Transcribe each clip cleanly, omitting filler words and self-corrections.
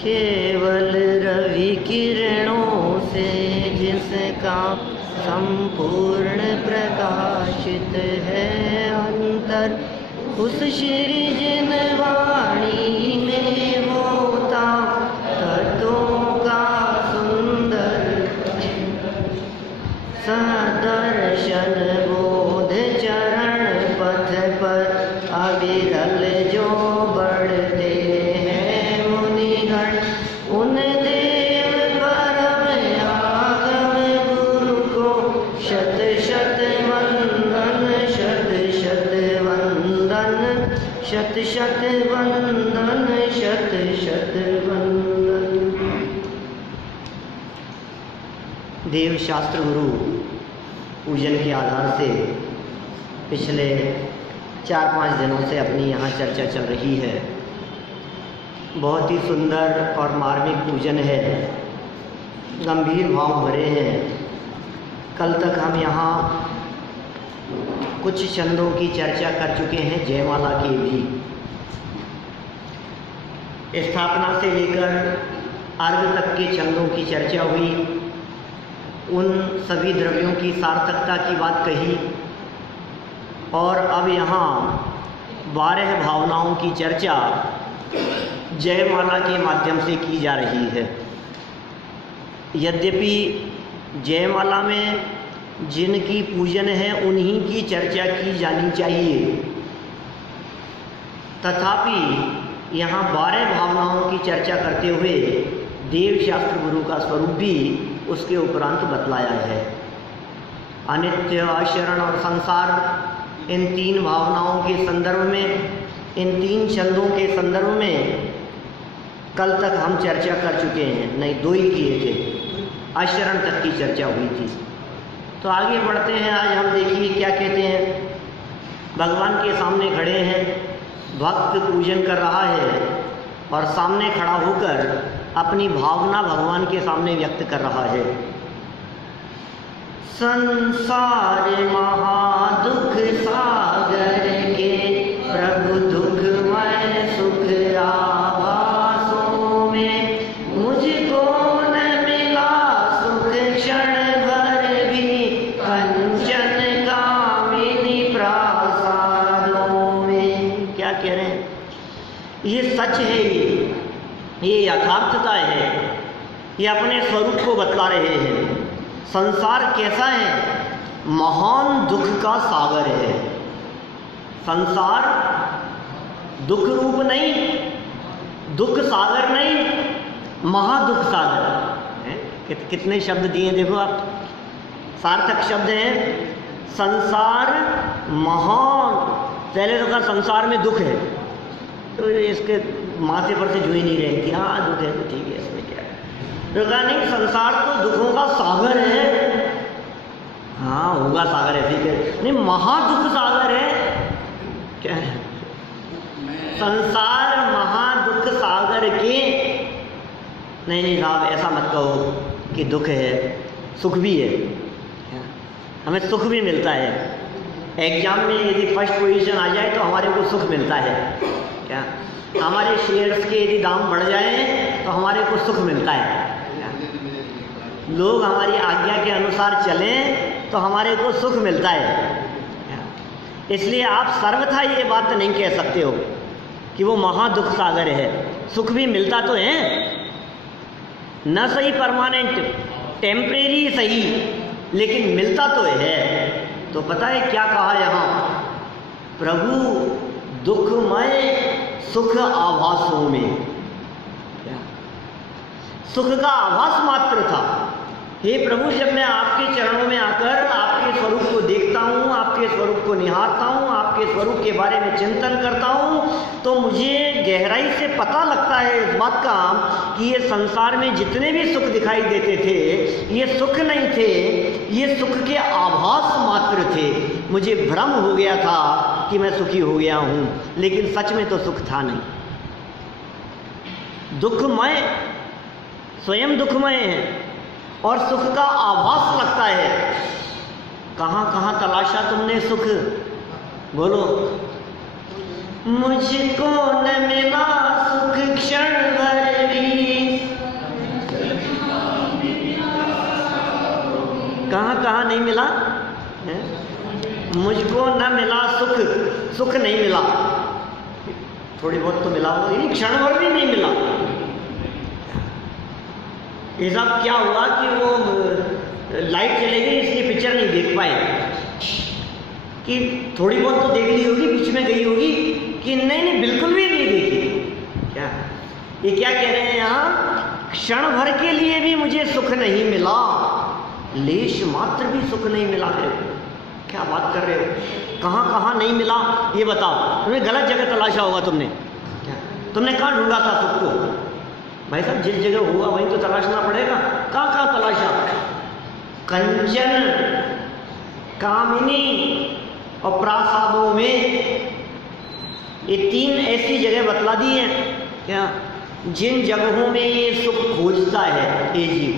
केवल रवि किरणों से जिसका संपूर्ण प्रकाशित है अंतर, उस श्री जिन वाणी में होता तत्वों का सुंदर सदर्शन बोध चरण पथ पर अविरल जो बढ़ते हैं मुनिगण, उन देव परम आगम गुरु को शत शत वंदन, शत शत वंदन, शत शत वंदन, शत शत वंदन। देव शास्त्र गुरु पूजन के आधार से पिछले 4-5 दिनों से अपनी यहाँ चर्चा चल रही है। बहुत ही सुंदर और मार्मिक पूजन है, गंभीर भाव भरे हैं। कल तक हम यहाँ कुछ छंदों की चर्चा कर चुके हैं, जयमाला की भी। स्थापना से लेकर अर्घ तक के छंदों की चर्चा हुई, उन सभी द्रव्यों की सार्थकता की बात कही, और अब यहाँ 12 भावनाओं की चर्चा जयमाला के माध्यम से की जा रही है। यद्यपि जयमाला में जिनकी पूजन है उन्हीं की चर्चा की जानी चाहिए, तथापि यहाँ 12 भावनाओं की चर्चा करते हुए देव शास्त्र गुरु का स्वरूप भी उसके उपरांत बतलाया है। अनित्य, अशरण और संसार, इन 3 भावनाओं के संदर्भ में, इन 3 छंदों के संदर्भ में कल तक हम चर्चा कर चुके हैं। नहीं, 2 ही किए थे, अशरण तक की चर्चा हुई थी। तो आगे बढ़ते हैं। आज हम देखिए क्या कहते हैं। भगवान के सामने खड़े हैं, भक्त पूजन कर रहा है और सामने खड़ा होकर अपनी भावना भगवान के सामने व्यक्त कर रहा है। संसार महादुख सागर के प्रभु दुखमय सुख आभासों में, मुझको न मिला सुख क्षण भर भी कंचन कामिनी प्रासादों में। क्या कह रहे हैं? ये सच है, ये यथार्थता है, ये अपने स्वरूप को बतला रहे हैं। संसार कैसा है? महान दुख का सागर है। संसार दुख रूप नहीं, दुख सागर नहीं, महादुख सागर। कितने शब्द दिए देखो आप, सार्थक शब्द हैं। संसार महान, पहले तो कहा संसार में दुख है, तो इसके माथे पर से जो ही नहीं रहे कि हाँ दुख है तो ठीक है, इसमें क्या है। तो कहा नहीं, संसार तो दुखों का सागर है। हाँ होगा सागर है, ठीक है, नहीं महादुख सागर है। क्या है? संसार महादुख सागर के, नहीं साहब ऐसा मत कहो कि दुख है, सुख भी है। हमें सुख भी मिलता है। एग्जाम में यदि फर्स्ट पोजीशन आ जाए तो हमारे को सुख मिलता है। क्या? हमारे शेयर्स के यदि दाम बढ़ जाए तो हमारे को सुख मिलता है। लोग हमारी आज्ञा के अनुसार चलें तो हमारे को सुख मिलता है। इसलिए आप सर्वथा ये बात नहीं कह सकते हो कि वो महादुख सागर है। सुख भी मिलता तो है, न सही परमानेंट, टेम्परेरी सही, लेकिन मिलता तो है। तो पता है क्या कहा यहाँ? प्रभु दुखमय सुख आभासों में। क्या? सुख का आभास मात्र था। हे प्रभु, जब मैं आपके चरणों में आकर आपके स्वरूप को देखता हूँ, आपके स्वरूप को निहारता हूँ, आपके स्वरूप के बारे में चिंतन करता हूँ, तो मुझे गहराई से पता लगता है इस बात का कि ये संसार में जितने भी सुख दिखाई देते थे ये सुख नहीं थे, ये सुख के आभास मात्र थे। मुझे भ्रम हो गया था कि मैं सुखी हो गया हूँ, लेकिन सच में तो सुख था नहीं। दुखमय, स्वयं दुखमय है और सुख का आभास लगता है। कहाँ कहाँ तलाशा तुमने सुख? बोलो। मुझको न मिला सुख क्षण भर भी नहीं मिला है? मुझको न मिला सुख, सुख नहीं मिला, थोड़ी बहुत तो मिला होगा, यानी क्षण भर भी नहीं मिला। ये सब क्या हुआ कि वो लाइट चले गई इसलिए पिक्चर नहीं देख पाए, कि थोड़ी बहुत तो देख ली होगी, बीच में गई होगी, कि नहीं नहीं बिल्कुल भी नहीं देखी। क्या ये क्या कह रहे हैं यहाँ, क्षण भर के लिए भी मुझे सुख नहीं मिला, लेश मात्र भी सुख नहीं मिला मेरे को। क्या बात कर रहे हो, कहाँ कहाँ नहीं मिला ये बताओ। तुम्हें गलत जगह तलाशा होगा तुमने, क्या तुमने कहाँ ढूंढा था सुख को? भाई साहब जिस जगह हुआ वहीं तो तलाशना पड़ेगा। कहाँ कहाँ तलाशा? कंचन, कामिनी और प्रासादों में, ये तीन ऐसी जगह बतला दी हैं क्या, जिन जगहों में ये सुख खोजता है ये जीव।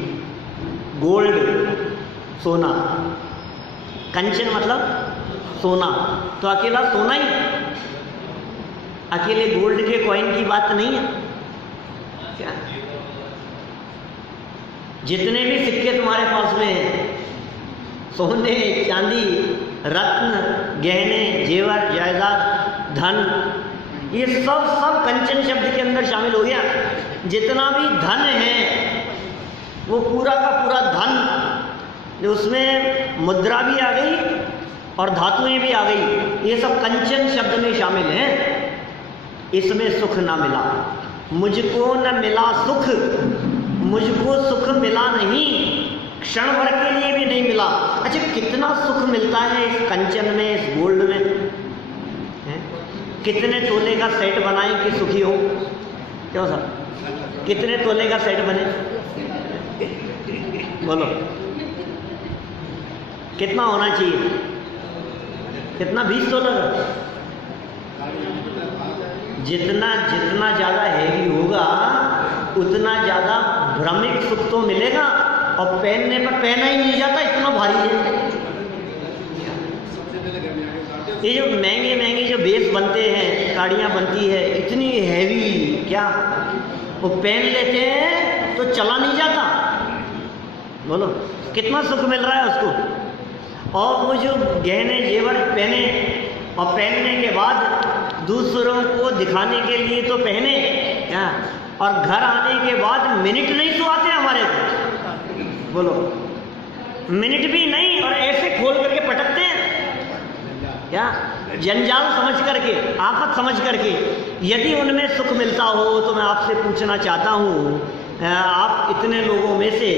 गोल्ड, सोना, कंचन मतलब सोना, तो अकेला सोना ही, अकेले गोल्ड के कॉइन की बात नहीं है क्या। जितने भी सिक्के तुम्हारे पास में हैं, सोने, चांदी, रत्न, गहने, जेवर, जायदाद, धन, ये सब सब कंचन शब्द के अंदर शामिल हो गया। जितना भी धन है वो पूरा का पूरा धन, उसमें मुद्रा भी आ गई और धातुएं भी आ गई, ये सब कंचन शब्द में शामिल हैं। इसमें सुख ना मिला, मुझको न मिला सुख, मुझको सुख मिला नहीं, क्षण भर के लिए भी नहीं मिला। अच्छा कितना सुख मिलता है इस कंचन में, इस गोल्ड में है? कितने तोले का सेट बनाए कि सुखी हो? क्यों सर, कितने तोले का सेट बने बोलो, कितना होना चाहिए? कितना? 20 तोला का? जितना जितना ज़्यादा हैवी होगा उतना ज़्यादा भ्रमिक सुख तो मिलेगा, और पहनने पर पहना ही नहीं जाता, इतना भारी है। ये जो महंगे महंगे जो बेस बनते हैं, साड़ियाँ बनती है इतनी हैवी, क्या वो पहन लेते हैं तो चला नहीं जाता। बोलो कितना सुख मिल रहा है उसको। और वो जो गहने जेवर पहने और पहनने के बाद दूसरों को दिखाने के लिए तो पहने क्या, और घर आने के बाद मिनट नहीं सुहाते हमारे को। बोलो मिनट भी नहीं, और ऐसे खोल करके पटकते हैं क्या, जंजाल समझ करके, आफत समझ करके। यदि उनमें सुख मिलता हो तो मैं आपसे पूछना चाहता हूँ, आप इतने लोगों में से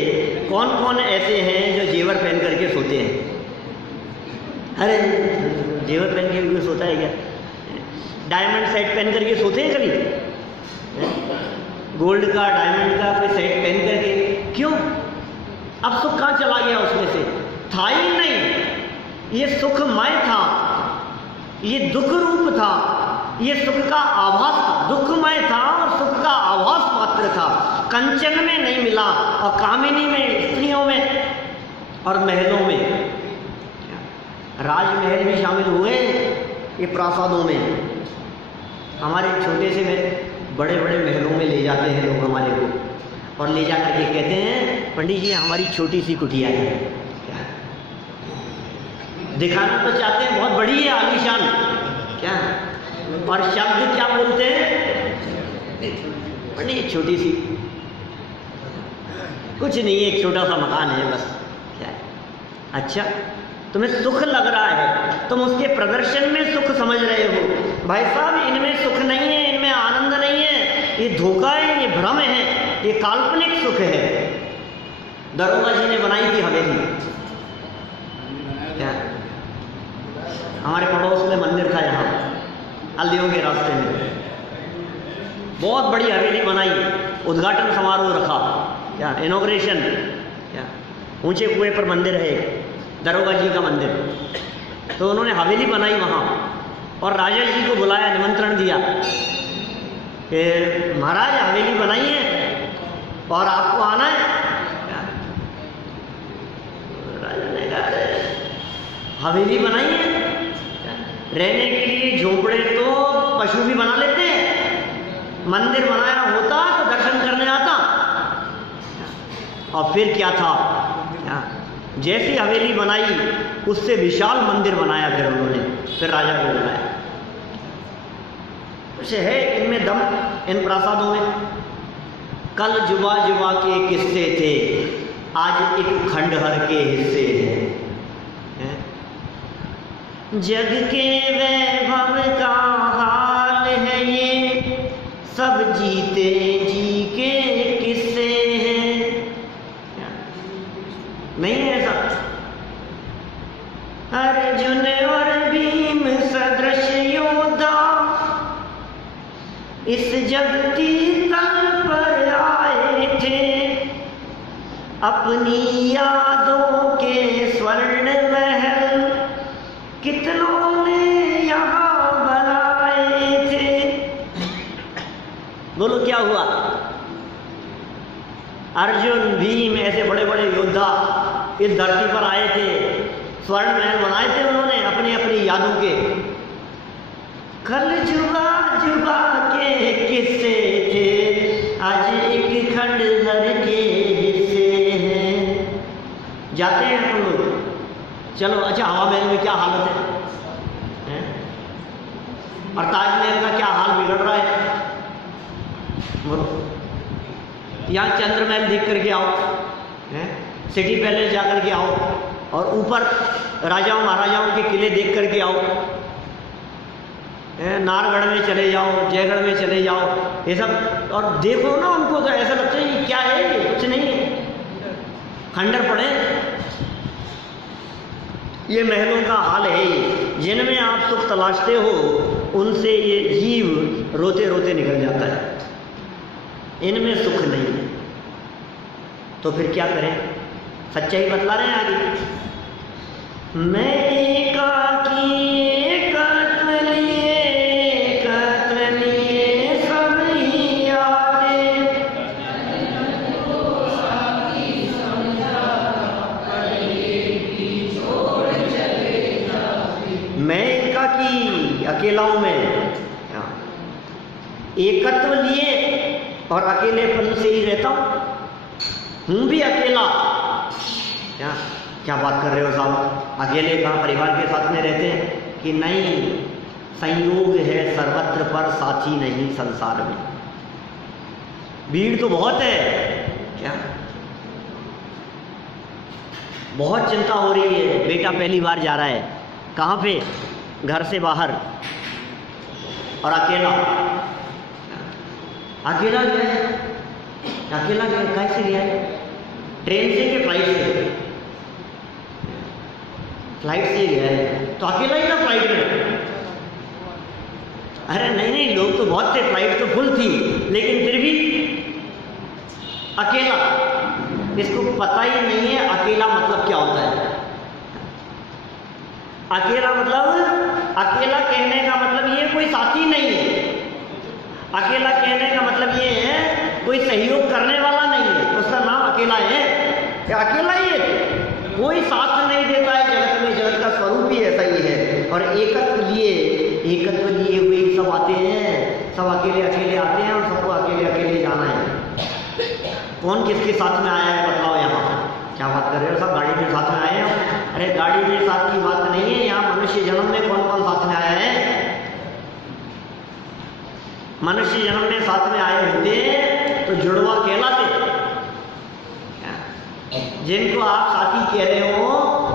कौन कौन ऐसे हैं जो जेवर पहन करके सोते हैं? अरे जेवर पहन के भी सोता है क्या? डायमंड सेट पहन करके सोते हैं कभी? गोल्ड का, डायमंड का कोई सेट पहन करके? क्यों? अब सुख कहाँ चला गया उसमें से? था ही नहीं। ये सुखमय था, ये दुख रूप था, ये सुख का आभास था। दुखमय था और सुख का आभास मात्र था। कंचन में नहीं मिला, और कामिनी में, स्त्रियों में और महलों में। राजमहल भी शामिल हुए ये प्रासादों में। हमारे छोटे से बड़े बड़े महलों में ले जाते हैं लोग हमारे को, और ले जा करके कहते हैं पंडित जी हमारी छोटी सी कुटिया है। क्या दिखाना तो चाहते हैं बहुत बड़ी है, आलीशान, क्या, और शब्द क्या बोलते हैं पंडित छोटी सी, कुछ नहीं है, एक छोटा सा मकान है बस। क्या है? अच्छा तुम्हें सुख लग रहा है, तुम उसके प्रदर्शन में सुख समझ रहे हो। भाई साहब इनमें सुख नहीं है, इनमें आनंद नहीं है, ये धोखा है, ये भ्रम है, ये काल्पनिक सुख है। दरोगा जी ने बनाई थी हवेली। क्या? हमारे पड़ोस में मंदिर था, यहाँ हल्दियों के रास्ते में बहुत बड़ी हवेली बनाई, उद्घाटन समारोह रखा, क्या इनॉग्रेशन, क्या ऊंचे कुएं पर मंदिर है, दरोगा जी का मंदिर। तो उन्होंने हवेली बनाई वहाँ, और राजा जी को बुलाया, निमंत्रण दिया कि महाराज हवेली बनाई है और आपको आना है। राजा ने कहा हवेली बनाई है, रहने के लिए झोपड़े तो पशु भी बना लेते हैं, मंदिर बनाया होता तो दर्शन करने आता। और फिर क्या था, क्या जैसी हवेली बनाई उससे विशाल मंदिर बनाया फिर उन्होंने, फिर राजा को बुलाया। कुछ है इनमें दम, इन प्रासादों में। कल जुबा जुबा के किस्से थे, आज एक खंडहर के हिस्से हैं। जग के वैभव का हाल है ये, सब जीते जी के किस्से हैं। नहीं है ऐसा? अर्जुन और भीम सदृश योद्धा इस जगती तल पर आए थे, अपनी यादों के स्वर्ण महल कितनों ने यहाँ बनाए थे। बोलो क्या हुआ? अर्जुन भीम ऐसे बड़े बड़े योद्धा इस धरती पर आए थे, स्वर्ण महल बनाए थे उन्होंने अपनी अपनी यादों के। कल जुबा जुबा के किस्से थे, आज एक खंडहर के हिस्से हैं। जाते हैं हम लोग, चलो अच्छा हवा महल में क्या हालत है? और ताजमहल का क्या हाल बिगड़ रहा है? बोलो। यहाँ चंद्रमहल देख करके आओ, सिटी पैलेस जा करके आओ, और ऊपर राजाओं महाराजाओं के किले देख करके आओ, नारगढ़ में चले जाओ, जयगढ़ में चले जाओ, ये सब, और देखो ना उनको तो ऐसा लगता है ये क्या है, ये कुछ नहीं है, खंडर पड़े। ये महलों का हाल है ये, जिनमें आप सुख तलाशते हो उनसे ये जीव रोते रोते निकल जाता है, इनमें सुख नहीं है। तो फिर क्या करें? सच्चाई बतला रहे हैं आगे। मैं एकाकी एकत्र लिए सब ही यादें, मैं एकाकी अकेला हूं मैं, एकत्व लिए और अकेलेपन से ही रहता हूं भी अकेला। क्या क्या बात कर रहे हो साहब? अकेले कहाँ परिवार के साथ में रहते हैं? कि नहीं, संयोग है सर्वत्र पर साथी नहीं संसार में। भीड़ तो बहुत है, क्या बहुत चिंता हो रही है। बेटा पहली बार जा रहा है, कहाँ पे? घर से बाहर, और अकेला अकेला गया है। अकेला गया, कैसे गया है? ट्रेन से कि फ्लाइट से? फ्लाइट से गया है, तो अकेला ही था फ्लाइट में? अरे नहीं नहीं, लोग तो बहुत थे, फ्लाइट तो फुल थी, लेकिन फिर भी अकेला। इसको पता ही नहीं है अकेला मतलब क्या होता है। अकेला मतलब, अकेला कहने का मतलब ये कोई साथी नहीं है। अकेला कहने का मतलब ये है कोई सहयोग करने वाला नहीं है, उसका नाम अकेला है। अकेला ही है, कोई साथ नहीं देता है जगत में, जगत का स्वरूप ही ऐसा ही है। और एकत्व लिए हुए सब आते हैं, सब अकेले अकेले आते हैं, और सबको अकेले अकेले जाना है। कौन किसके साथ में आया है बताओ? यहाँ क्या बात कर रहे हो? सब गाड़ी में साथ में आए हैं? अरे गाड़ी में साथ की बात नहीं है, यहाँ मनुष्य जन्म में कौन कौन साथ में आया है? मनुष्य जन्म में साथ में आए होते तो जुड़वा कहलाते। जिनको आप साथी कह रहे हो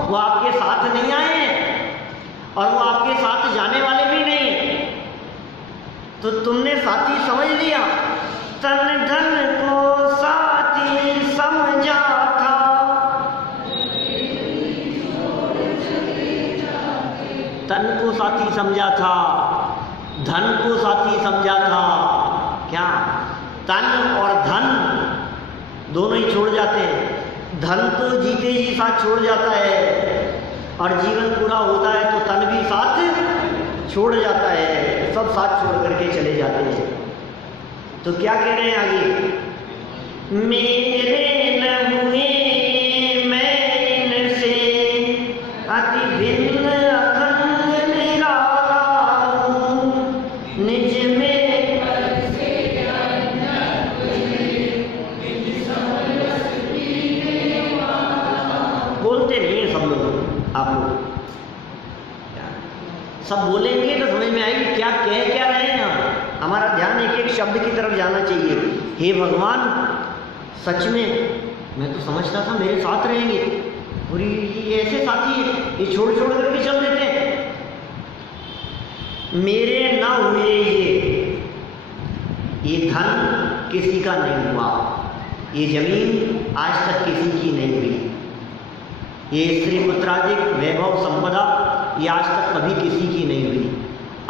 वो आपके साथ नहीं आए हैं, और वो आपके साथ जाने वाले भी नहीं है। तो तुमने साथी समझ लिया, तन धन को साथी समझा था, तन को साथी समझा था, धन को साथी समझा था। क्या? तन और धन दोनों ही छोड़ जाते हैं। धन तो जीते ही साथ छोड़ जाता है, और जीवन पूरा होता है तो तन भी साथ छोड़ जाता है, सब साथ छोड़ करके चले जाते हैं। तो क्या कह रहे हैं आगे? मेरे न हुए मैं इनसे अति भिन्न अखंड निराला हूँ, निज में बोलते सब बोलेंगे तो समझ में आएगी क्या कह क्या रहे हैं हम। हमारा ध्यान एक एक शब्द की तरफ जाना चाहिए। हे भगवान, सच में मैं तो समझता था मेरे साथ रहेंगे, और ये ऐसे साथी है, ये छोड़ छोड़ करके चल देते हैं। मेरे ना हुए ये धन किसी का नहीं हुआ, ये जमीन आज तक किसी की नहीं हुई, ये स्त्री पुत्रादिक वैभव संपदा ये आज तक कभी किसी की नहीं हुई।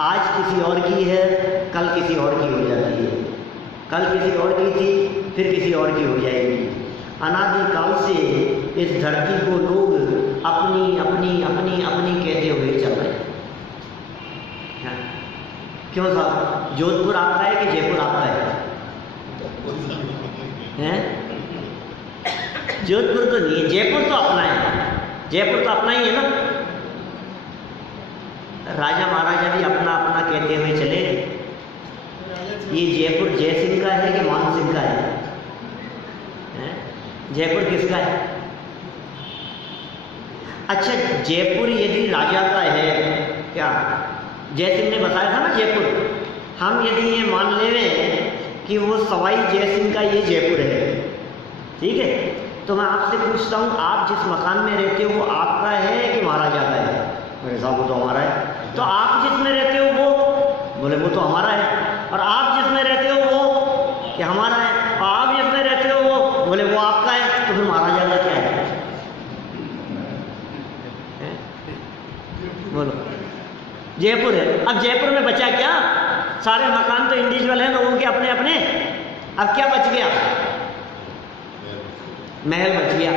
आज किसी और की है, कल किसी और की हो जाती है, कल किसी और की थी, फिर किसी और की हो जाएगी। अनादिकाल से इस धरती को लोग अपनी अपनी अपनी अपनी कहते हुए चल रहे हैं। क्यों साहब, जोधपुर आपका है कि जयपुर आपका है? जोधपुर तो नहीं है, जयपुर तो अपना है, जयपुर तो अपना ही है ना। राजा महाराजा भी अपना अपना कहते हुए चले। ये जयपुर जय सिंह का है कि मान सिंह का है? जयपुर किसका है? अच्छा, जयपुर यदि राजा का है, क्या जय सिंह ने बताया था ना जयपुर, हम यदि ये मान ले कि वो सवाई जय सिंह का ये जयपुर है, ठीक है, तो मैं आपसे पूछता हूँ, आप जिस मकान में रहते हो वो आपका है कि महाराजा का है? मेरे साहब वो तो हमारा है। तो आप जिसमें रहते हो वो, बोले वो तो हमारा है। और आप जिसमें रहते हो वो क्या हमारा है? और आप जिसमें रहते हो वो, बोले वो आपका है। तो फिर महाराजा का क्या है? बोलो, जयपुर है। अब जयपुर में बचा क्या? सारे मकान तो इंडिविजुअल हैं लोगों के अपने अपने। अब क्या बच गया? महल बच गया।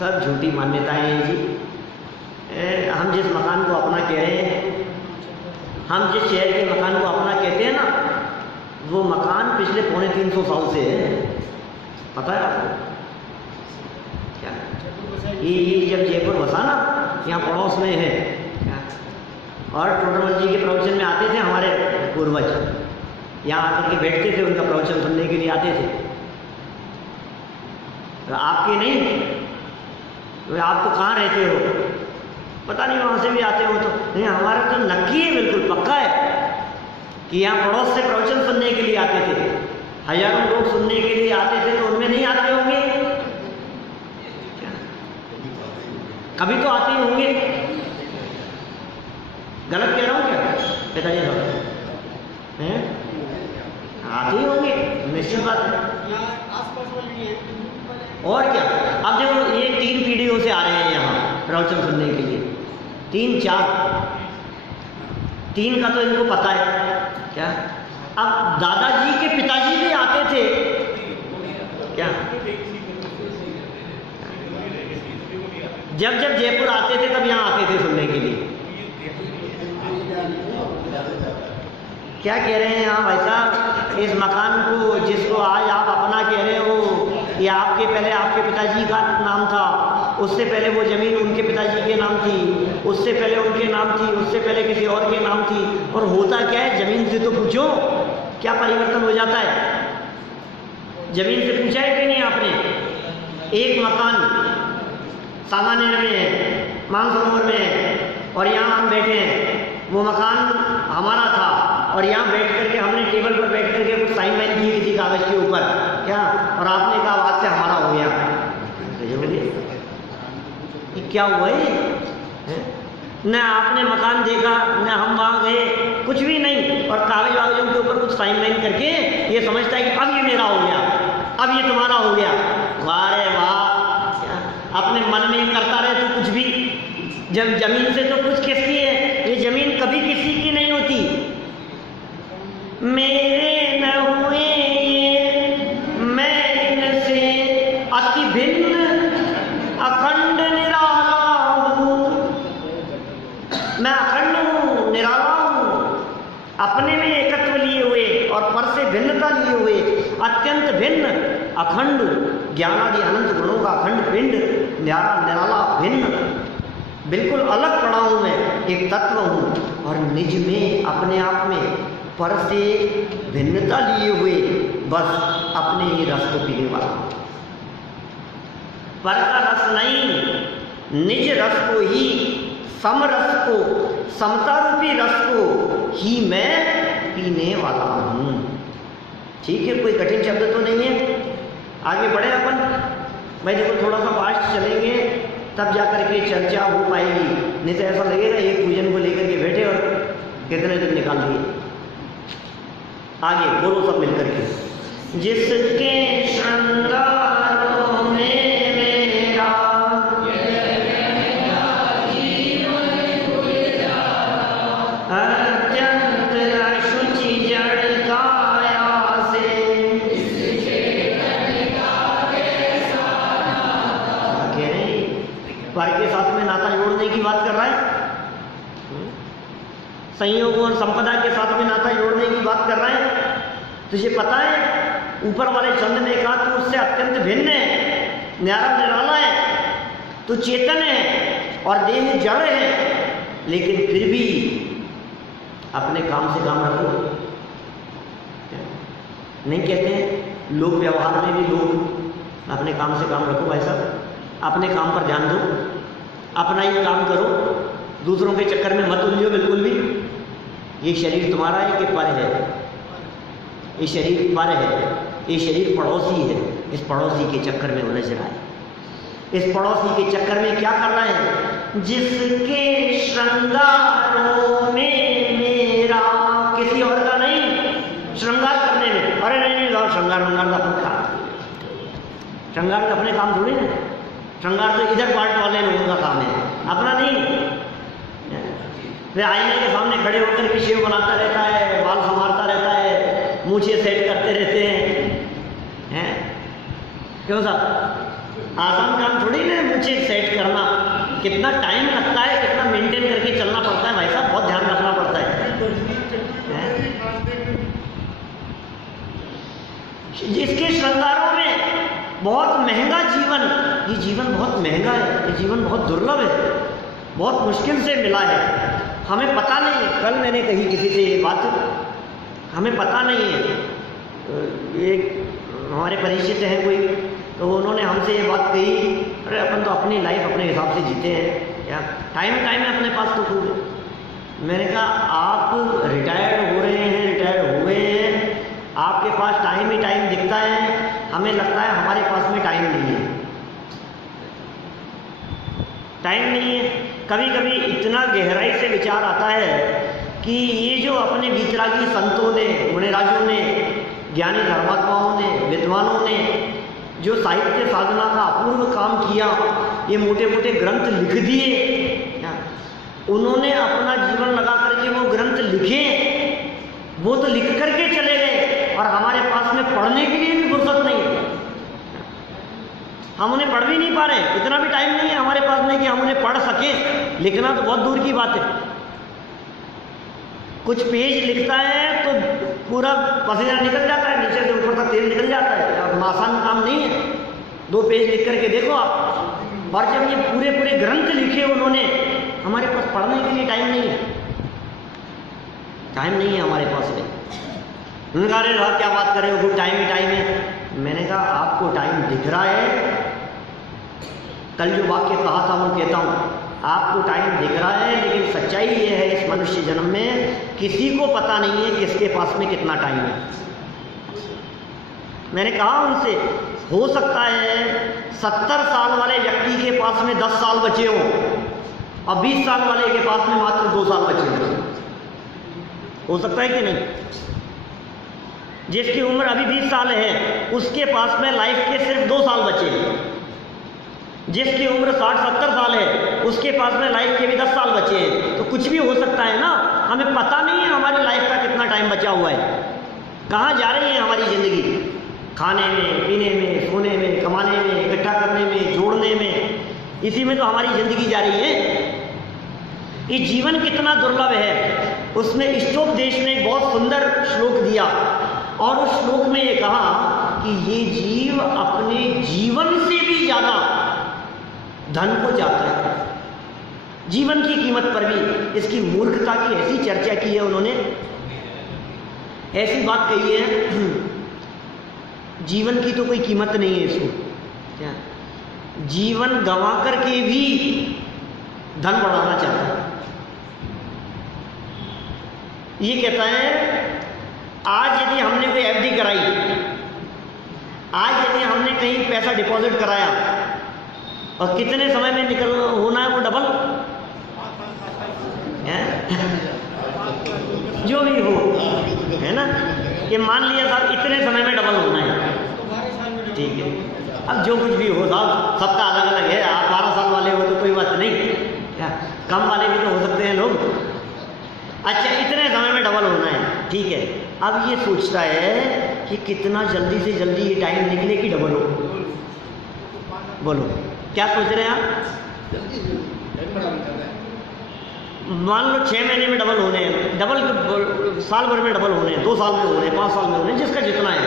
सब झूठी मान्यताएं हैं जी। हम जिस मकान को अपना कह रहे हैं, हम जिस शहर के मकान को अपना कहते हैं ना, वो मकान पिछले 350 साल से है। पता है आपको क्या? ये जब जयपुर बसा ना, यहाँ पड़ोस में है, और टोडरमल जी के प्रवचन में आते थे हमारे पूर्वज, यहाँ आकर के बैठते थे, उनका प्रवचन सुनने के लिए आते थे। तो आपके नहीं, तो आप तो कहाँ रहते हो? पता नहीं, वहाँ से भी आते हो तो नहीं। हमारा तो नक्की है, बिल्कुल पक्का है कि यहाँ पड़ोस से प्रवचन सुनने के लिए आते थे। हजारों लोग सुनने के लिए आते थे, तो उनमें नहीं आते होंगे? कभी तो आते ही होंगे। गलत कह रहा हूँ क्या पिताजी साहब? आते ही होंगे, निश्चित बात है। और क्या, अब देखो ये 3 पीढ़ियों से आ रहे हैं यहाँ प्रवचन सुनने के लिए, 3 का तो इनको पता है क्या। अब दादाजी के पिताजी भी आते थे क्या? जब जब जयपुर आते थे तब यहाँ आते थे सुनने के लिए। क्या कह रहे हैं आप भाई साहब? इस मकान को जिसको आज आप अपना कह रहे हो, ये आपके पहले आपके पिताजी का नाम था, उससे पहले वो जमीन उनके पिताजी के नाम थी, उससे पहले उनके नाम थी, उससे पहले किसी और के नाम थी। और होता क्या है, जमीन से तो पूछो क्या परिवर्तन हो जाता है। जमीन से पूछा है कि नहीं आपने? एक मकान सामान्य में है, मानसरोवर में है, और यहाँ हम बैठे हैं। वो मकान हमारा था, और यहाँ बैठ करके हमने टेबल पर बैठ करके कुछ साइन वाइन की किसी कागज के ऊपर, क्या, और आपने कहा आज से हमारा हो गया। ये क्या हुआ है? न आपने मकान देखा, न हम वहाँ गए, कुछ भी नहीं, और कागज वागजों के ऊपर कुछ साइन वाइन करके ये समझता है कि अब ये मेरा हो गया, अब ये तुम्हारा हो गया। वाह रे वाह, अपने मन में ही करता रहे तो कुछ भी। जब जमीन से तो कुछ किसकी है? ये जमीन कभी किसी की नहीं होती। मेरे न हुए ये, मैं इनसे अति भिन्न अखंड निराला हूँ। मैं अखंड हूँ, निराला हूँ, अपने में एकत्व लिए हुए और पर से भिन्नता लिए हुए, अत्यंत भिन्न, अखंड, ज्ञानादि अनंत गुणों का अखंड पिंड, निराला, भिन्न, बिल्कुल अलग पड़ा हूँ मैं, एक तत्व हूँ। और निज में, अपने आप में पर से भिन्नता लिए हुए बस अपने ही रस को पीने वाला। पर का रस नहीं, निज रस को ही समरस को, समता रूपी रस को ही मैं पीने वाला हूँ। ठीक है, कोई कठिन शब्द तो नहीं है। आगे बढ़े अपन। भाई देखो, थोड़ा सा फास्ट चलेंगे तब जा करके चर्चा हो पाएगी, नहीं तो ऐसा लगेगा एक पूजन को लेकर के बैठे और कितने दिन निकाल दिए। आगे बोलो सब मिलकर के। जिसके श्रृंगारों में मेरा अत्यंत अशुचि जड़ काया से पर के साथ में नाता जोड़ने की बात कर रहा है। संयोग और संपदा के साथ में नाता जोड़ने की बात कर रहा है। तुझे पता है ऊपर वाले छंद ने कहा तू उससे अत्यंत भिन्न है, न्यारा निराला है, तू चेतन है और देह जड़ है, लेकिन फिर भी अपने काम से काम रखो। नहीं कहते लोक व्यवहार में भी लोग अपने काम से काम रखो भाई साहब, अपने काम पर ध्यान दो, अपना ही काम करो, दूसरों के चक्कर में मत उलझो बिल्कुल भी। ये शरीर तुम्हारा है कि पर है? ये शरीर पर है, ये शरीर पड़ोसी है, इस पड़ोसी के चक्कर में उलझ रहा है। इस पड़ोसी के चक्कर में क्या कर रहा है? जिसके श्रृंगारों में मेरा, किसी और का नहीं, श्रृंगार करने में। अरे नहीं नहीं, श्रृंगार मंगार का अपना काम, श्रृंगार का अपने काम थोड़ी ना, श्रृंगार तो इधर पार्ट वाले लोगों का काम है, अपना नहीं। वे आईने के सामने खड़े होकर के शेव बनाता रहता है, बाल संवारता रहता है, मूछें सेट करते रहते हैं। क्यों साहब? आसान काम थोड़ी ना मूछें सेट करना, कितना टाइम लगता है, कितना मेंटेन करके चलना पड़ता है भाई साहब, बहुत ध्यान रखना पड़ता है। जिसके श्रृंगारों में बहुत महंगा जीवन, ये जीवन बहुत महंगा है, ये जीवन बहुत दुर्लभ है, बहुत मुश्किल से मिला है, हमें पता नहीं है। कल मैंने कही किसी से ये बात, हमें पता नहीं है। एक हमारे परिचित हैं कोई, तो उन्होंने हमसे ये बात कही, अरे अपन तो अपनी लाइफ अपने हिसाब से जीते हैं, क्या टाइम टाइम है अपने पास तो खूब है। मैंने कहा आप रिटायर्ड हो रहे हैं, रिटायर्ड हुए हैं, आपके पास टाइम ही टाइम दिखता है, हमें लगता है हमारे पास में टाइम नहीं है। टाइम नहीं है। कभी कभी इतना गहराई से विचार आता है कि ये जो अपने वीतरागी संतों ने, मुनिराजों ने, ज्ञानी धर्मात्माओं ने, विद्वानों ने जो साहित्य साधना का अपूर्व काम किया, ये मोटे मोटे ग्रंथ लिख दिए, उन्होंने अपना जीवन लगा करके वो ग्रंथ लिखे, वो तो लिख करके चले गए और हमारे पास में पढ़ने के लिए भी फुर्सत नहीं है। हम उन्हें पढ़ भी नहीं पा रहे, इतना भी टाइम नहीं है हमारे पास में कि हम उन्हें पढ़ सकें। लिखना तो बहुत दूर की बात है। कुछ पेज लिखता है तो पूरा पसीना निकल जाता है, नीचे से ऊपर तक तेल निकल जाता है, आसान काम नहीं है। 2 पेज लिख करके देखो आप। और जब ये पूरे पूरे ग्रंथ लिखे उन्होंने, हमारे पास पढ़ने के लिए टाइम नहीं है, टाइम नहीं है हमारे पास में। उन्होंने कहा अरे साहब क्या बात कर रहे हो, टाइम ही टाइम है। मैंने कहा आपको टाइम दिख रहा है, कल जो वाक्य कहा था वो कहता हूँ, आपको टाइम दिख रहा है, लेकिन सच्चाई ये है इस मनुष्य जन्म में किसी को पता नहीं है कि इसके पास में कितना टाइम है। मैंने कहा उनसे, हो सकता है 70 साल वाले व्यक्ति के पास में 10 साल बचे हों और 20 साल वाले के पास में मात्र 2 साल बचे हों। हो सकता है कि नहीं? जिसकी उम्र अभी 20 साल है उसके पास में लाइफ के सिर्फ 2 साल बचे हैं। जिसकी उम्र 60-70 साल है उसके पास में लाइफ के भी 10 साल बचे हैं। तो कुछ भी हो सकता है ना, हमें पता नहीं है हमारी लाइफ का कितना टाइम बचा हुआ है, कहाँ जा रही है हमारी ज़िंदगी। खाने में, पीने में, सोने में, कमाने में, इकट्ठा करने में, जोड़ने में, इसी में तो हमारी ज़िंदगी जा रही है। ये जीवन कितना दुर्लभ है। उसमें इष्टोपदेश ने एक बहुत सुंदर श्लोक दिया और उस श्लोक में ये कहा कि ये जीव अपने जीवन से भी ज़्यादा धन को चाहता है। जीवन की कीमत पर भी इसकी मूर्खता की ऐसी चर्चा की है उन्होंने, ऐसी बात कही है, जीवन की तो कोई कीमत नहीं है इसको। क्या जीवन गंवा करके भी धन बढ़ाना चाहता है। ये कहता है आज यदि हमने कोई एफडी कराई, आज यदि हमने कहीं पैसा डिपॉजिट कराया और कितने समय में निकल होना है वो डबल जो भी हो, है ना। ये मान लिया साहब इतने समय में डबल होना है, ठीक है। अब जो कुछ भी हो साहब, सबका अलग अलग है। आप 12 साल वाले हो तो कोई बात नहीं, क्या कम वाले भी तो हो सकते हैं लोग। अच्छा, इतने समय में डबल होना है, ठीक है। अब ये सोचता है कि कितना जल्दी से जल्दी ये टाइम निकले कि डबल हो। बोलो क्या सोच रहे हैं आप? मान लो 6 महीने में डबल होने हैं, डबल साल भर में डबल होने हैं, 2 साल में होने हैं, 5 साल में होने हैं, जिसका जितना है,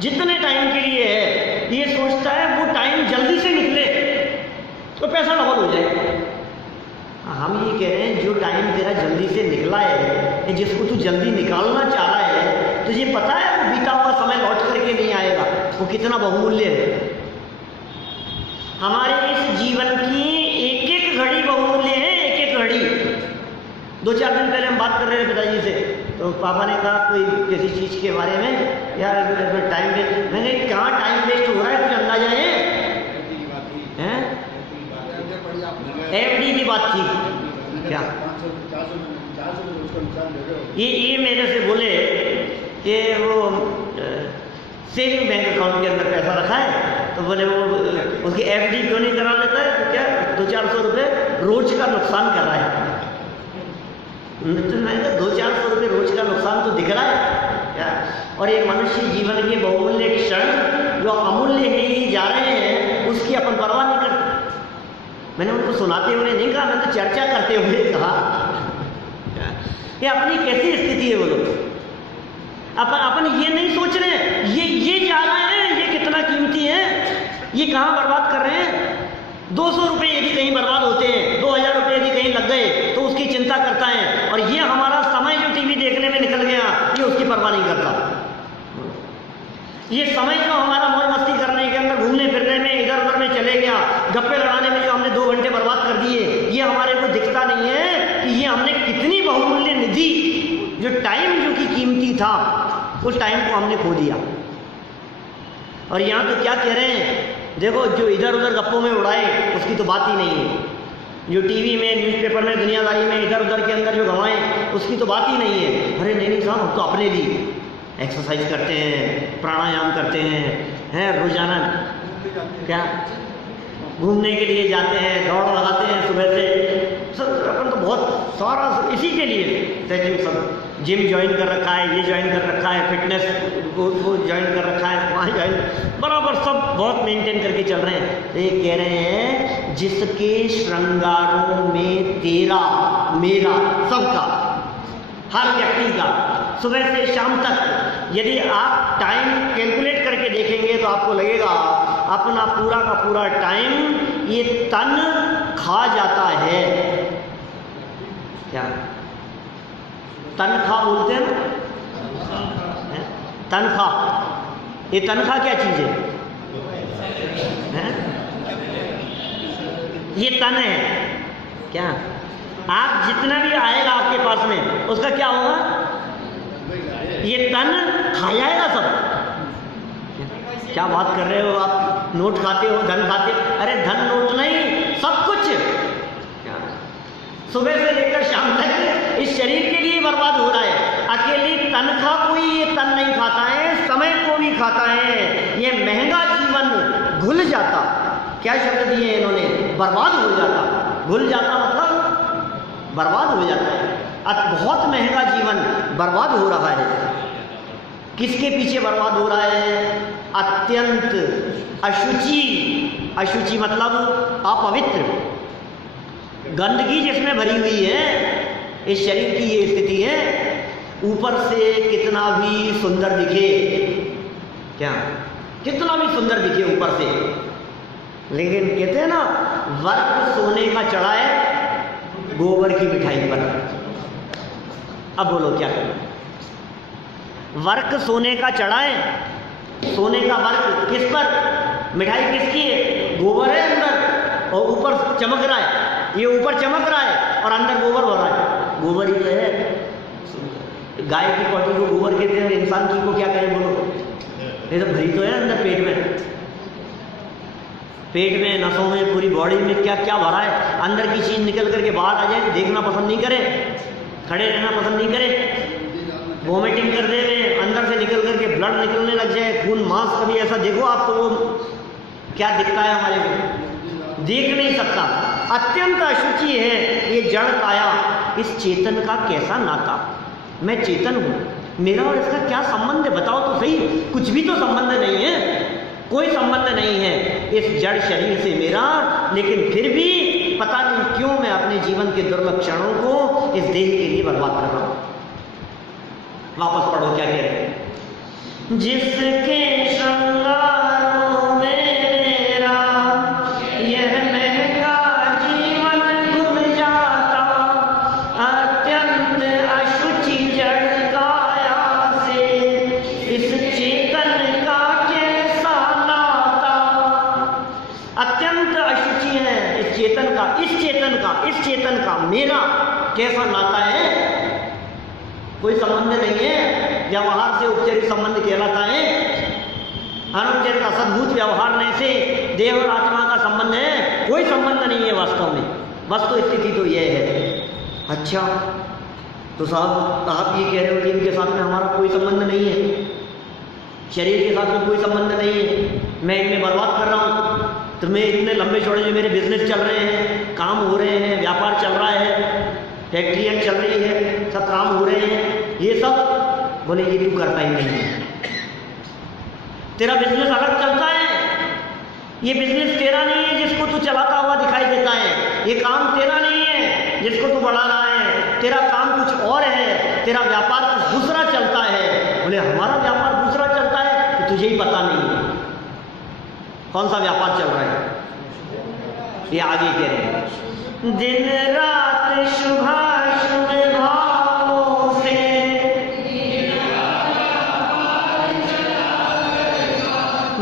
जितने टाइम के लिए है, ये सोचता है वो टाइम जल्दी से निकले तो पैसा डबल हो जाए। हम ये कह रहे हैं जो टाइम तेरा जल्दी से निकला है, जिसको तू जल्दी निकालना चाह रहा है, तुझे पता है वो बीता हुआ समय लौट करके नहीं आएगा, वो कितना बहुमूल्य है। हमारे इस जीवन की एक एक घड़ी बहुमूल्य है, एक एक घड़ी। 2-4 दिन पहले हम बात कर रहे थे पिताजी से, तो पापा ने कहा कोई किसी चीज़ के बारे में, यार टाइम वेस्ट। मैंने कहा टाइम वेस्ट हो रहा है, कुछ अंदाजा है? एफडी की बात थी क्या? ये मेरे से बोले कि वो सेविंग बैंक अकाउंट के अंदर पैसा रखा है, तो बोले वो उसकी एफडी क्यों नहीं करा लेता है, तो क्या 200-400 रुपये रोज का नुकसान कर रहा है। तो मैंने कहा 200-400 रुपये रोज का नुकसान तो दिख रहा है क्या? और एक मनुष्य जीवन के बहुमूल्य क्षण जो अमूल्य है ये जा रहे हैं, उसकी अपन परवाह नहीं करते। मैंने उनको सुनाते हुए नहीं कहा, मैंने तो चर्चा करते हुए कहा कि अपनी कैसी स्थिति है। वो लोग अपन ये नहीं सोच रहे हैं ये जा रहे हैं, ये कितना कीमती है, ये कहाँ बर्बाद कर रहे हैं। 200 रुपये यदि कहीं बर्बाद होते हैं, 2000 रुपये यदि कहीं लग गए तो उसकी चिंता करता है, और ये हमारा समय जो टीवी देखने में निकल गया ये उसकी परवाह नहीं करता। ये समय जो हमारा मौज मस्ती करने के अंदर, घूमने फिरने में, इधर उधर में चले गया, गप्पे लड़ाने में जो हमने 2 घंटे बर्बाद कर दिए, ये हमारे को दिखता नहीं है कि ये हमने कितनी बहुमूल्य निधि, जो टाइम जो की कीमती था, उस टाइम को हमने खो दिया। और यहाँ तो क्या कह रहे हैं, देखो जो इधर उधर गप्पों में उड़ाए उसकी तो बात ही नहीं है, जो टीवी में, न्यूज़पेपर में, दुनियादारी में इधर उधर के अंदर जो गंवाएं उसकी तो बात ही नहीं है। अरे नहीं साहब, हम तो अपने लिए एक्सरसाइज करते हैं, प्राणायाम करते हैं रोजाना, क्या घूमने के लिए जाते हैं, दौड़ लगाते हैं सुबह से, सब अपन तो बहुत सारा इसी के लिए सेटिंग, सब जिम ज्वाइन कर रखा है, ये ज्वाइन कर रखा है, फिटनेस वो ज्वाइन कर रखा है, वहाँ ज्वाइन, बराबर सब बहुत मेंटेन करके चल रहे हैं। तो ये कह रहे हैं जिसके श्रृंगारों में तेरा मेरा सबका, हर व्यक्ति का सुबह से शाम तक यदि आप टाइम कैलकुलेट करके देखेंगे तो आपको लगेगा अपना पूरा का पूरा टाइम ये तन खा जाता है। क्या तनख्वाह बोलते हैं ना, तनख्वाह। ये तनख्वाह क्या चीज़ है? ये तन है क्या? आप जितना भी आएगा आपके पास में उसका क्या होगा? ये तन खा जाएगा सब। क्या बात कर रहे हो आप? नोट खाते हो, धन खाते हो? अरे धन नोट नहीं, सब कुछ सुबह से लेकर शाम तक इस शरीर के लिए बर्बाद हो रहा है। अकेली तनख्वाह कोई ये तन नहीं खाता है, समय को भी खाता है। ये महंगा जीवन घुल जाता, क्या शब्द दिए इन्होंने? बर्बाद हो जाता। घुल जाता मतलब बर्बाद हो जाता है। बहुत महंगा जीवन बर्बाद हो रहा है। किसके पीछे बर्बाद हो रहा है? अत्यंत अशुचि। अशुचि मतलब अपवित्र, गंदगी जिसमें भरी हुई है। इस शरीर की ये स्थिति है। ऊपर से कितना भी सुंदर दिखे, क्या कितना भी सुंदर दिखे ऊपर से, लेकिन कहते हैं ना, वर्क सोने का चढ़ा है गोबर की मिठाई पर। अब बोलो क्या करें? वर्क सोने का चढ़ा है, सोने का वर्क किस पर? मिठाई किसकी है? गोबर है अंदर और ऊपर चमक रहा है। ये ऊपर चमक रहा है और अंदर गोबर भरा है। गोबर ही तो है। गाय की पॉटी को गोबर कहते हैं, इंसान की को क्या कहें बोलो? ये तो भरी तो है अंदर पेट में, पेट में, नसों में, पूरी बॉडी में क्या क्या भरा है। अंदर की चीज निकल करके बाहर आ जाए, देखना पसंद नहीं करे, खड़े रहना पसंद नहीं करे, वोमिटिंग कर दे में, अंदर से निकल करके ब्लड निकलने लग जाए, खून मांस, कभी ऐसा देखो आप तो वो क्या दिखता है हमारे को, देख नहीं सकता। अत्यंत अशुचि है ये जड़ काया। इस चेतन का कैसा नाता? मैं चेतन हूँ, मेरा और इसका क्या संबंध है? बताओ तो सही। कुछ भी तो संबंध नहीं है, कोई संबंध नहीं है इस जड़ शरीर से मेरा। लेकिन फिर भी पता नहीं क्यों मैं अपने जीवन के दुर्लभ क्षणों को इस देह के लिए बर्बाद कर रहा हूं। वापस पढ़ो क्या कह रहे हैं। जिसके श्रृंगारों में मेरा यह महंगा जीवन गुम जाता, अत्यंत अशुचि जड़ काया से इस चेतन का कैसा नाता। अत्यंत अशुचि है इस चेतन का, इस चेतन का मेरा कैसा नाता है? कोई संबंध नहीं है। व्यवहार से उपचारिक संबंध कहलाता है, अनुपचारिक असद्भुत व्यवहार में से देह और आत्मा का संबंध है, कोई संबंध नहीं है वास्तव में। वस्तु स्थिति तो यह है। अच्छा तो साहब आप ये कह रहे हो कि इनके साथ में हमारा कोई संबंध नहीं है, शरीर के साथ में कोई संबंध नहीं है, मैं इनमें बर्बाद कर रहा हूँ, तो मैं इतने लंबे चौड़े जो मेरे बिजनेस चल रहे हैं, काम हो रहे हैं, व्यापार चल रहा है, फैक्ट्रियाँ चल रही है, सब काम हो रहे हैं, ये सब बोले ये तू करता ही नहीं है। तेरा बिजनेस अलग चलता है, ये बिजनेस तेरा नहीं है जिसको तू चलाता हुआ दिखाई देता है, ये काम तेरा नहीं है जिसको तू बढ़ा रहा है, तेरा काम कुछ और है, तेरा व्यापार कुछ दूसरा चलता है। बोले हमारा व्यापार दूसरा चलता है तो तुझे ही पता नहीं है कौन सा व्यापार चल रहा है। ये आगे कह रहे हैं, दिन रात शुभाशुभ भावों से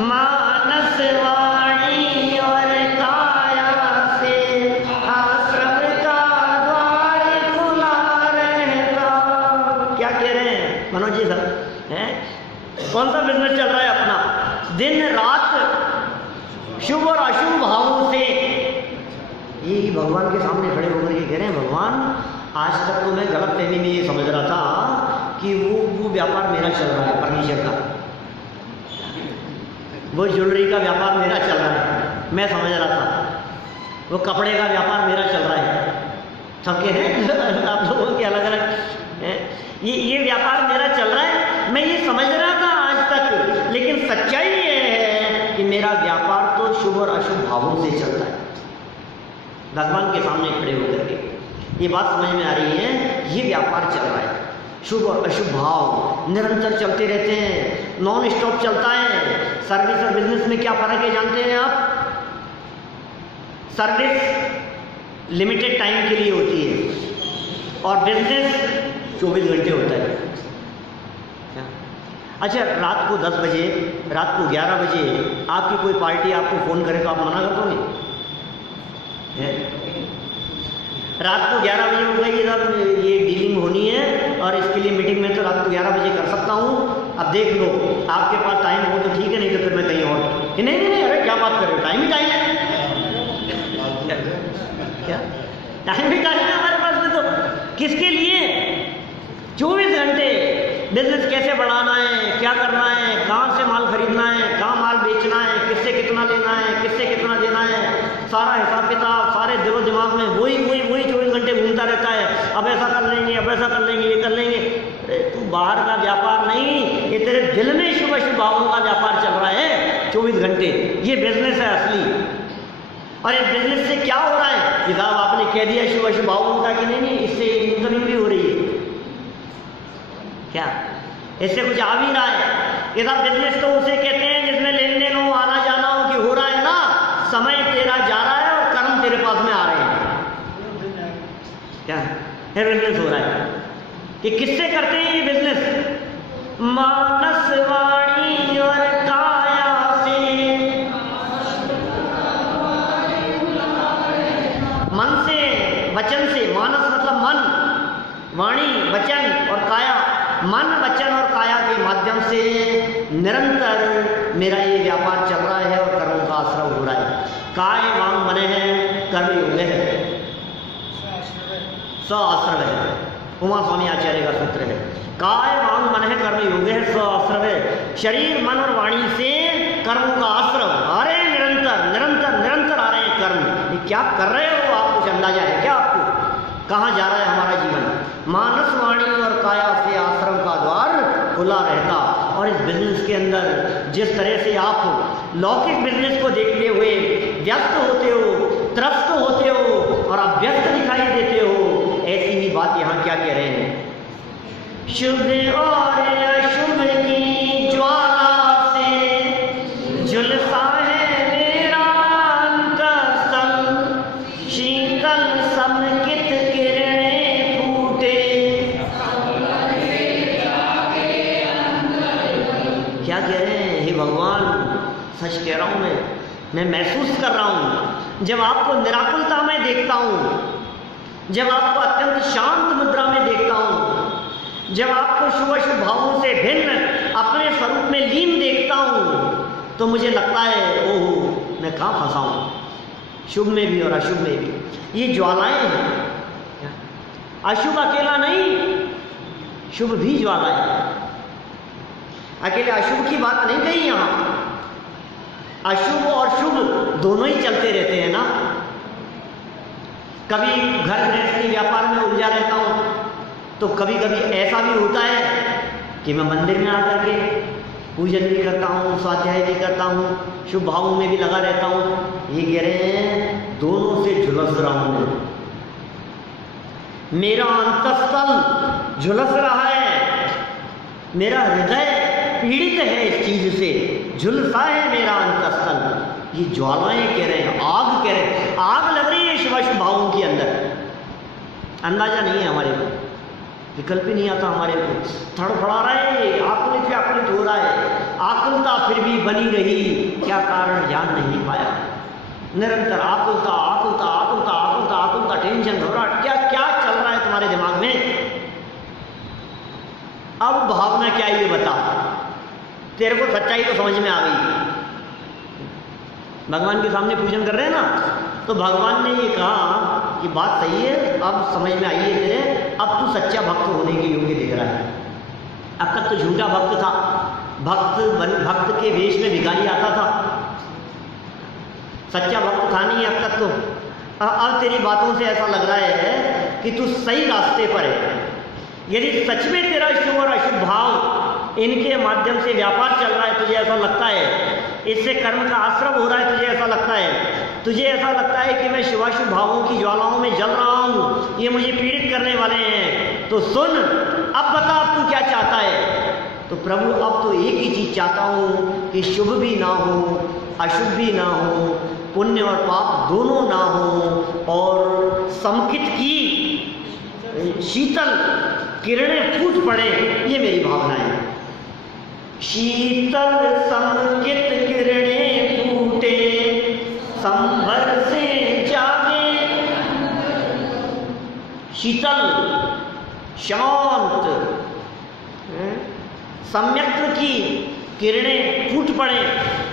मानस वाणी और काया से आश्रम का द्वार खुला रहता। क्या कह रहे हैं मनोज जी सर? कौन सा बिजनेस चल रहा है अपना? दिन रात शुभ और अशुभ भावों से। ये भगवान के सामने खड़े होकर के कह रहे हैं, भगवान आज तक तो मैं गलत फहमी में ये समझ रहा था कि वो व्यापार मेरा चल रहा है, फर्नीचर का, वो ज्वेलरी का व्यापार मेरा चल रहा है, मैं समझ रहा था वो कपड़े का व्यापार मेरा चल रहा है। सबके हैं आप लोगों के अलग अलग हैं, ये व्यापार मेरा चल रहा है, मैं ये समझ रहा था आज तक। लेकिन सच्चाई ये है कि मेरा व्यापार तो शुभ और अशुभ भावों से चलता है। भगवान के सामने खड़े होकर के ये बात समझ में आ रही है, ये व्यापार चल रहा है, शुभ और अशुभ भाव निरंतर चलते रहते हैं, नॉन स्टॉप चलता है। सर्विस और बिजनेस में क्या फर्क है जानते हैं आप? सर्विस लिमिटेड टाइम के लिए होती है और बिजनेस 24 घंटे होता है। अच्छा रात को 10 बजे, रात को 11 बजे आपकी कोई पार्टी आपको फ़ोन करे तो आप मना कर दोगे? रात को 11 बजे हो गई साहब ये डीलिंग होनी है और इसके लिए मीटिंग में तो रात को 11 बजे कर सकता हूँ, अब देख लो आपके पास टाइम हो तो ठीक है, नहीं तो फिर मैं कहीं और। कि नहीं, अरे क्या बात कर रहे हो, टाइम ही टाइम है। क्या टाइम ही टाइम है हमारे पास में? तो किसके लिए 24 घंटे बिजनेस कैसे बढ़ाना है, क्या करना है, कहाँ से माल खरीदना है, कहाँ माल बेचना है, किससे कितना लेना है, किससे कितना देना है, सारा हिसाब किताब सारे दिलो दिमाग में वही 24 घंटे घूमता रहता है। अब ऐसा कर लेंगे, अब ऐसा कर लेंगे, ये कर लेंगे। अरे तू बाहर का व्यापार नहीं, ये तेरे दिल में शुभ अशुभ भावों का व्यापार चल रहा है 24 घंटे। ये बिजनेस है असली। और इस बिजनेस से क्या हो रहा है कि साहब आपने कह दिया शुभ अशुभ भावों का कि नहीं, इससे इनकमिंग भी हो रही है, क्या इससे कुछ आ भी रहा है? ये सब बिजनेस तो उसे कहते हैं जिसमें लेन देन हो, आना जाना हो, कि हो रहा है ना, समय तेरा जा रहा है और कर्म तेरे पास में आ रहे हैं। क्या है बिजनेस हो रहा है? ये किससे करते हैं ये बिजनेस? मानस वाणी और काया से, मन से वचन से, मानस मतलब मन, वाणी वचन और काया, मन वचन और काया के माध्यम से निरंतर मेरा ये व्यापार चल रहा है और कर्मों का आश्रव हो रहा है। काय वांग मन है कर्म योग है, स आश्रव है, उमा स्वामी आचार्य का सूत्र है। काय वांग मन है कर्म योग है, स आश्रव है। शरीर मन और वाणी से कर्मों का आश्रव आ रहे हैं, निरंतर निरंतर निरंतर आ रहे हैं कर्म। ये क्या कर रहे हो आप, कुछ अंदाजा है क्या आपको कहाँ जा रहा है हमारा जीवन? मानस वाणी और काया से आश्रम का द्वार खुला रहता। और इस बिजनेस के अंदर जिस तरह से आप लौकिक बिजनेस को देखते हुए व्यस्त होते हो, त्रस्त होते हो और आप व्यस्त दिखाई देते हो, ऐसी ही बात यहाँ क्या कह रहे हैं? शुभ और अशुभ की ज्वाला से झुलसा है मेरा अंतस्तल, शीतल समकित किरणें फूटे। क्या कह रहे हैं? हे भगवान, सच कह रहा हूँ मैं महसूस कर रहा हूँ, जब आपको निराकुलता में देखता हूँ, जब आपको अत्यंत शांत मुद्रा में देखता हूँ, जब आपको शुभ शुभ भावों से भिन्न अपने स्वरूप में लीन देखता हूँ, तो मुझे लगता है ओह मैं कहाँ फंसा हूँ, शुभ में भी और अशुभ में भी। ये ज्वालाएं हैं, अशुभ अकेला नहीं, शुभ भी ज्वालाएं। अकेले अशुभ की बात नहीं कही यहाँ, अशुभ और शुभ दोनों ही चलते रहते हैं ना। कभी घर गृहस्थी व्यापार में उलझा रहता हूँ, तो कभी कभी ऐसा भी होता है कि मैं मंदिर में आकर के पूजन भी करता हूँ, स्वाध्याय भी करता हूँ, शुभ भावों में भी लगा रहता हूँ। ये कह रहे हैं दोनों से झुलस रहा हूँ मैं, मेरा अंतस्तल झुलस रहा है, मेरा हृदय पीड़ित है इस चीज से, झुलसा है मेरा अंतस्तल। ये ज्वालाएं कह रहे हैं, आग कह रहे हैं, आग लग रही है शिवाशुभ भावों के अंदर। अंदाजा नहीं है हमारे को, विकल्प ही नहीं आता हमारे को, थड़फड़ा रहा है, आकुलित व्याकुलित हो रहा है, आकुलता फिर भी बनी रही, क्या कारण जान नहीं पाया। निरंतर आकुलता आकुलता आकुलता आकुलता आकुलता, टेंशन घबराहट, क्या क्या चल रहा है तुम्हारे दिमाग में? अब भावना क्या ये बता, तेरे को सच्चाई तो समझ में आ गई। भगवान के सामने पूजन कर रहे हैं ना, तो भगवान ने ये कहा कि बात सही है, अब समझ में आई है तेरे, अब तू सच्चा भक्त होने के योग्य दिख रहा है। अब तक तो झूठा भक्त था, भक्त के वेश में भिखारी आता था, सच्चा भक्त था नहीं अब तक तो। अब तेरी बातों से ऐसा लग रहा है कि तू सही रास्ते पर है। यदि सच में तेरा शुभ और अशुभ भाव इनके माध्यम से व्यापार चल रहा है, तुझे ऐसा लगता है, इससे कर्म का आश्रम हो रहा है, तुझे ऐसा लगता है, तुझे ऐसा लगता है कि मैं शिवाशुभ भावों की ज्वालाओं में जल रहा हूँ, ये मुझे पीड़ित करने वाले हैं, तो सुन, अब बता अब तू क्या चाहता है? तो प्रभु अब तो एक ही चीज चाहता हूँ कि शुभ भी ना हो, अशुभ भी ना हो, पुण्य और पाप दोनों ना हो, और समकित की शीतल किरणें फूट पड़े, ये मेरी भावना है। शीतल समकित किरणें फूटे, संभर से जागे। शीतल शांत सम्यक्त्व की किरणें फूट पड़े,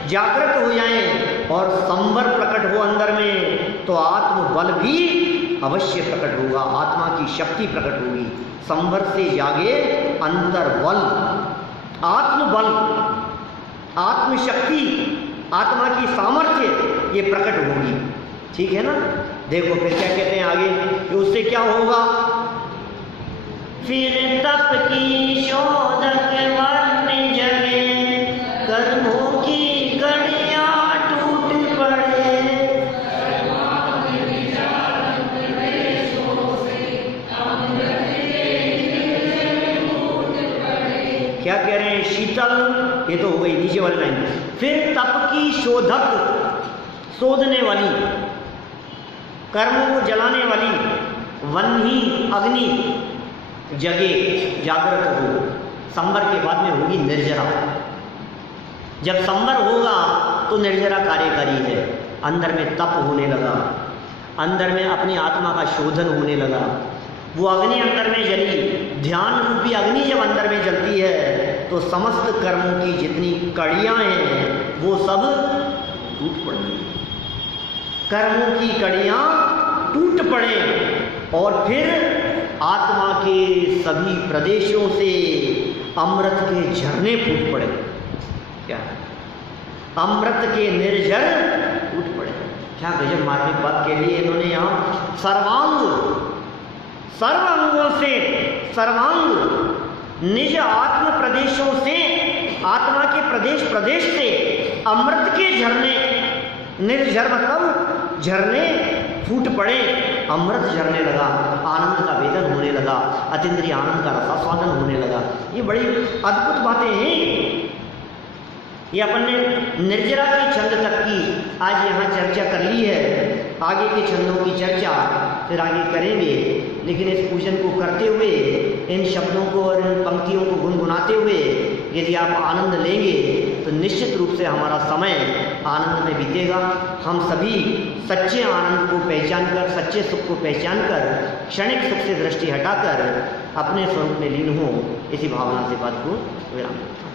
जागृत हो जाएं और संवर प्रकट हो अंदर में, तो आत्मबल भी अवश्य प्रकट होगा, आत्मा की शक्ति प्रकट होगी। संवर से जागे अंतर्बल, आत्मबल, आत्मशक्ति, आत्मा की सामर्थ्य ये प्रकट होगी। ठीक है ना? देखो फिर क्या कहते हैं आगे कि उससे क्या होगा? फिर तप की शोधक वर्ण जगे, कर्मों की कड़ियाँ टूट पड़े। क्या कह रहे हैं? शीतल, ये तो हो गई नीचे वाली लाइन। फिर तप की शोधक, शोधने वाली, कर्मों को जलाने वाली, वन्ही अग्नि जगे, जागृत हो। संवर के बाद में होगी निर्जरा। जब संवर होगा तो निर्जरा कार्यकारी है, अंदर में तप होने लगा, अंदर में अपनी आत्मा का शोधन होने लगा। वो अग्नि अंदर में जली, ध्यान रूपी अग्नि जब अंदर में जलती है तो समस्त कर्मों की जितनी कड़ियाँ हैं वो सब टूट पड़ती हैं। कर्मों की कड़ियाँ टूट पड़े और फिर आत्मा के सभी प्रदेशों से अमृत के झरने फूट पड़े। क्या अमृत के निर्झर फूट पड़े। क्या गजब मार्मिक बात के लिए इन्होंने यहाँ सर्व अंगों से सर्वांग निज आत्म प्रदेशों से, आत्मा के प्रदेश प्रदेश से अमृत के झरने, निर्झर मतलब झरने फूट पड़े, अमृत झरने लगा, आनंद का वेदन होने लगा, अतीन्द्रिय आनंद का रसास्वादन होने लगा। ये बड़ी अद्भुत बातें हैं। ये अपन ने निर्जरा के छंद तक की आज यहाँ चर्चा कर ली है। आगे के छंदों की चर्चा फिर आगे करेंगे, लेकिन इस पूजन को करते हुए, इन शब्दों को और इन पंक्तियों को गुनगुनाते हुए यदि आप आनंद लेंगे तो निश्चित रूप से हमारा समय आनंद में बीतेगा। हम सभी सच्चे आनंद को पहचान कर, सच्चे सुख को पहचान कर, क्षणिक सुख से दृष्टि हटाकर अपने स्वरूप में लीन हों, इसी भावना से बात को विराम देता हूँ।